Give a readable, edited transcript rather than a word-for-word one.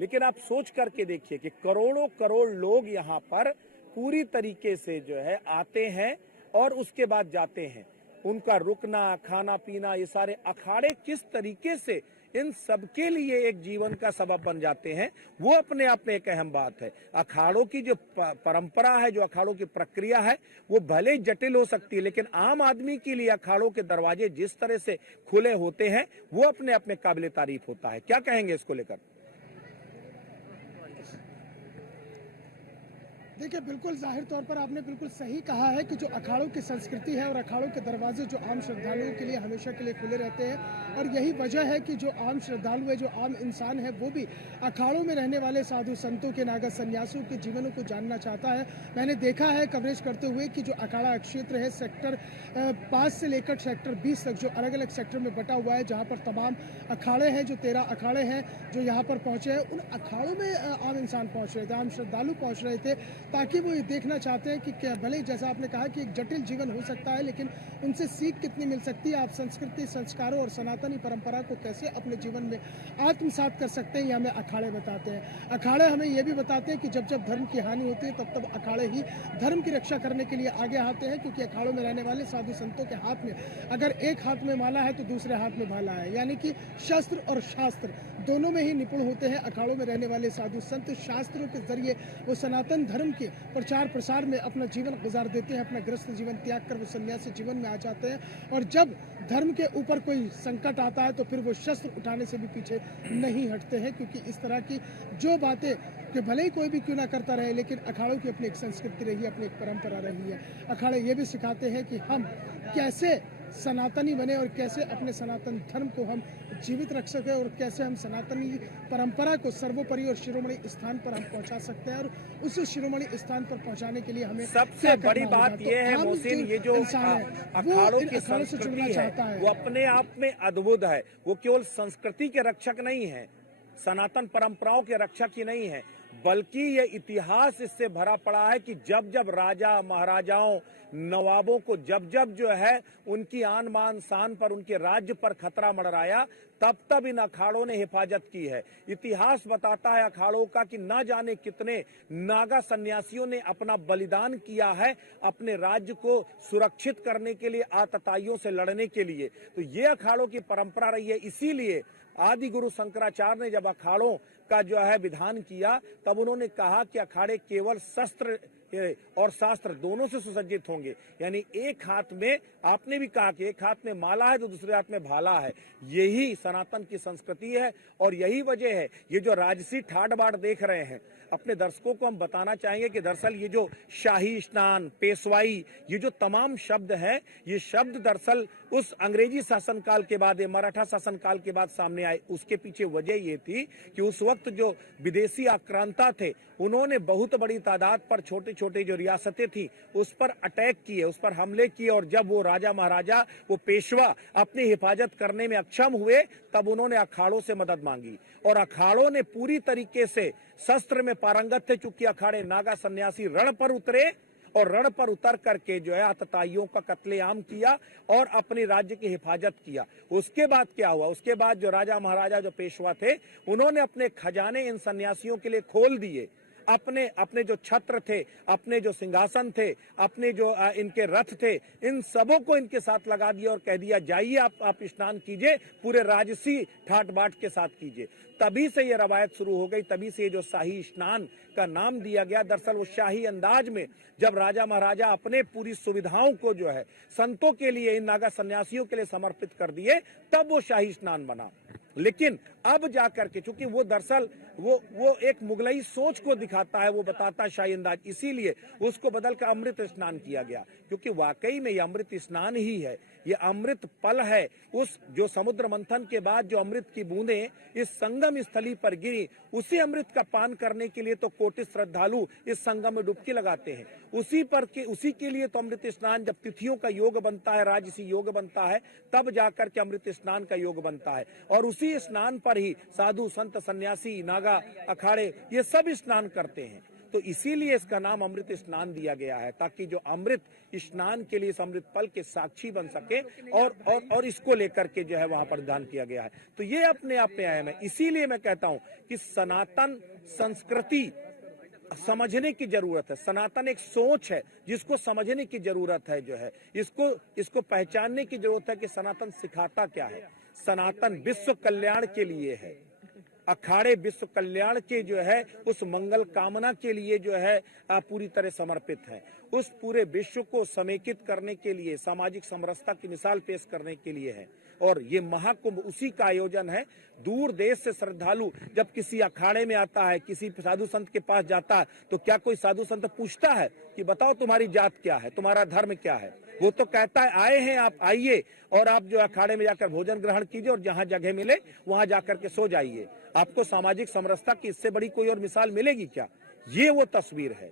लेकिन आप सोच करके देखिए कि करोड़ों करोड़ लोग यहाँ पर पूरी तरीके से जो है आते हैं और उसके बाद जाते हैं। उनका रुकना, खाना पीना, ये सारे अखाड़े किस तरीके से इन सबके लिए एक जीवन का सबब बन जाते हैं, वो अपने आप में एक अहम बात है। अखाड़ों की जो परंपरा है, जो अखाड़ों की प्रक्रिया है, वो भले जटिल हो सकती है, लेकिन आम आदमी के लिए अखाड़ों के दरवाजे जिस तरह से खुले होते हैं, वो अपने आप में काबिले तारीफ होता है। क्या कहेंगे इसको लेकर? देखिए, बिल्कुल ज़ाहिर तौर पर आपने बिल्कुल सही कहा है कि जो अखाड़ों की संस्कृति है और अखाड़ों के दरवाजे जो आम श्रद्धालुओं के लिए हमेशा के लिए खुले रहते हैं, और यही वजह है कि जो आम श्रद्धालु है, जो आम इंसान है, वो भी अखाड़ों में रहने वाले साधु संतों के, नागा सन्यासियों के जीवनों को जानना चाहता है। मैंने देखा है कवरेज करते हुए कि जो अखाड़ा क्षेत्र है, सेक्टर 5 से लेकर सेक्टर 20 तक, जो अलग अलग सेक्टर में बटा हुआ है, जहाँ पर तमाम अखाड़े हैं, जो 13 अखाड़े हैं जो यहाँ पर पहुँचे हैं, उन अखाड़ों में आम इंसान पहुँच रहे थे, आम श्रद्धालु पहुँच रहे थे, ताकि वो ये देखना चाहते हैं कि क्या भले ही जैसा आपने कहा कि एक जटिल जीवन हो सकता है, लेकिन उनसे सीख कितनी मिल सकती है, आप संस्कृति, संस्कारों और सनातनी परंपरा को कैसे अपने जीवन में आत्मसात कर सकते हैं, ये हमें अखाड़े बताते हैं। अखाड़े हमें ये भी बताते हैं कि जब जब धर्म की हानि होती है, तब तब अखाड़े ही धर्म की रक्षा करने के लिए आगे आते हैं, क्योंकि अखाड़ों में रहने वाले साधु संतों के हाथ में अगर एक हाथ में माला है तो दूसरे हाथ में भाला है, यानी कि शस्त्र और शास्त्र दोनों में ही निपुण होते हैं। अखाड़ों में रहने वाले साधु संत शास्त्रों के जरिए वो सनातन धर्म के प्रचार प्रसार में अपना जीवन गुजार देते हैं, अपना गृहस्थ जीवन त्याग कर वो सन्यासी जीवन में आ जाते हैं। और जब धर्म के ऊपर कोई संकट आता है तो फिर वो शस्त्र उठाने से भी पीछे नहीं हटते हैं, क्योंकि इस तरह की जो बातें कि भले ही कोई भी क्यों ना करता रहे, लेकिन अखाड़ों की अपनी एक संस्कृति रही है, अपनी एक परंपरा रही है। अखाड़े ये भी सिखाते हैं कि हम कैसे सनातनी बने और कैसे अपने सनातन धर्म को हम जीवित रख सकें, और कैसे हम सनातनी परंपरा को सर्वोपरि और शिरोमणि स्थान पर हम पहुंचा सकते हैं। और उस शिरोमणि स्थान पर पहुंचाने के लिए हमें सबसे बड़ी बात यह है मोहसिन, ये जो अखाड़ों की संस्कृति है वो अपने आप में अद्भुत है। वो केवल संस्कृति के रक्षक नहीं है, सनातन परंपराओं के रक्षक ही नहीं है, बल्कि ये इतिहास इससे भरा पड़ा है कि जब जब राजा महाराजाओं नवाबों को जब जब जो है उनकी आन बान शान पर, उनके राज्य पर खतरा मंडराया, तब तब इन अखाड़ों ने हिफाजत की है। इतिहास बताता है अखाड़ों का कि न जाने कितने नागा सन्यासियों ने अपना बलिदान किया है अपने राज्य को सुरक्षित करने के लिए, आतताइयों से लड़ने के लिए। तो ये अखाड़ों की परंपरा रही है। इसीलिए आदि गुरु शंकराचार्य ने जब अखाड़ों का जो है विधान किया, तब उन्होंने कहा कि अखाड़े केवल शस्त्र और शास्त्र दोनों से सुसज्जित होंगे। यानी एक हाथ में, आपने भी कहा कि एक हाथ में माला है तो दूसरे हाथ में भाला है। यही सनातन की संस्कृति है और यही वजह है। ये जो राजसी ठाट बाट देख रहे हैं, अपने दर्शकों को हम बताना चाहेंगे कि दरअसल ये जो शाही स्नान, पेशवाई, ये जो तमाम शब्द हैं, ये शब्द दरअसल उस अंग्रेजी शासनकाल के बाद, मराठा शासनकाल के बाद सामने आए। उसके पीछे वजह ये थी कि उस वक्त जो विदेशी आक्रांता थे, उन्होंने बहुत बड़ी तादाद पर छोटे छोटे जो रियासतें थी उस पर अटैक किए, उस पर हमले किए, और जब वो राजा महाराजा, वो पेशवा अपनी हिफाजत करने में अक्षम हुए, तब उन्होंने अखाड़ों से मदद मांगी। और अखाड़ों ने पूरी तरीके से शस्त्र में पारंगत थे, चूंकि अखाड़े नागा सन्यासी रण पर उतरे और रण पर उतर करके जो है आतताइयों का कत्लेआम किया और अपने राज्य की हिफाजत किया। उसके बाद क्या हुआ? उसके बाद जो राजा महाराजा, जो पेशवा थे, उन्होंने अपने खजाने इन सन्यासियों के लिए खोल दिए। अपने अपने जो छत्र थे, अपने जो सिंहासन थे, अपने जो इनके रथ थे, इन सबों को इनके साथ लगा दिया और कह दिया जाइए आप स्नान कीजिए, पूरे राजसी ठाट बाट के साथ कीजिए। तभी से ये रवायत शुरू हो गई, तभी से ये जो शाही स्नान का नाम दिया गया। दरअसल वो शाही अंदाज में जब राजा महाराजा अपने पूरी सुविधाओं को जो है संतों के लिए, इन नागा सन्यासियों के लिए समर्पित कर दिए, तब वो शाही स्नान बना। लेकिन अब जाकर के, चूंकि वो दरअसल वो एक मुगलई सोच को दिखाता है, वो बताता है शाही अंदाज, इसीलिए उसको बदलकर अमृत स्नान किया गया, क्योंकि वाकई में ये अमृत स्नान ही है। ये अमृत पल है, उस जो समुद्र मंथन के बाद जो अमृत की बूंदें इस संगम स्थली पर गिरी, उसी अमृत का पान करने के लिए तो कोटि श्रद्धालु इस संगम में डुबकी लगाते हैं। उसी के लिए तो अमृत स्नान, जब तिथियों का योग बनता है, राजसी योग बनता है, तब जाकर के अमृत स्नान का योग बनता है। और उसी स्नान पर ही साधु संत सन्यासी, नागा अखाड़े, ये सब स्नान करते हैं। तो इसीलिए इसका नाम अमृत स्नान दिया गया है, ताकि जो अमृत स्नान के लिए इस अमृत पल के साक्षी बन सके और इसको लेकर के जो है वहां पर दान किया गया है। तो ये अपने आप में अहम है। इसीलिए मैं कहता हूं कि सनातन संस्कृति समझने की जरूरत है। सनातन एक सोच है जिसको समझने की जरूरत है, जो है इसको पहचानने की जरूरत है कि सनातन सिखाता क्या है। सनातन विश्व कल्याण के लिए है। अखाड़े विश्व कल्याण के जो है उस मंगल कामना के लिए जो है पूरी तरह समर्पित है। उस पूरे विश्व को समेकित करने के लिए, सामाजिक समरसता की मिसाल पेश करने के लिए है। और ये महाकुंभ उसी का आयोजन है। दूर देश से श्रद्धालु जब किसी अखाड़े में आता है, किसी साधु संत के पास जाता है, तो क्या कोई साधु संत पूछता है कि बताओ तुम्हारी जात क्या है, तुम्हारा धर्म क्या है? वो तो कहता है आए हैं आप, आइए और आप जो अखाड़े में जाकर भोजन ग्रहण कीजिए और जहां जगह मिले वहां जाकर के सो जाइए। आपको सामाजिक समरसता की इससे बड़ी कोई और मिसाल मिलेगी क्या? ये वो तस्वीर है।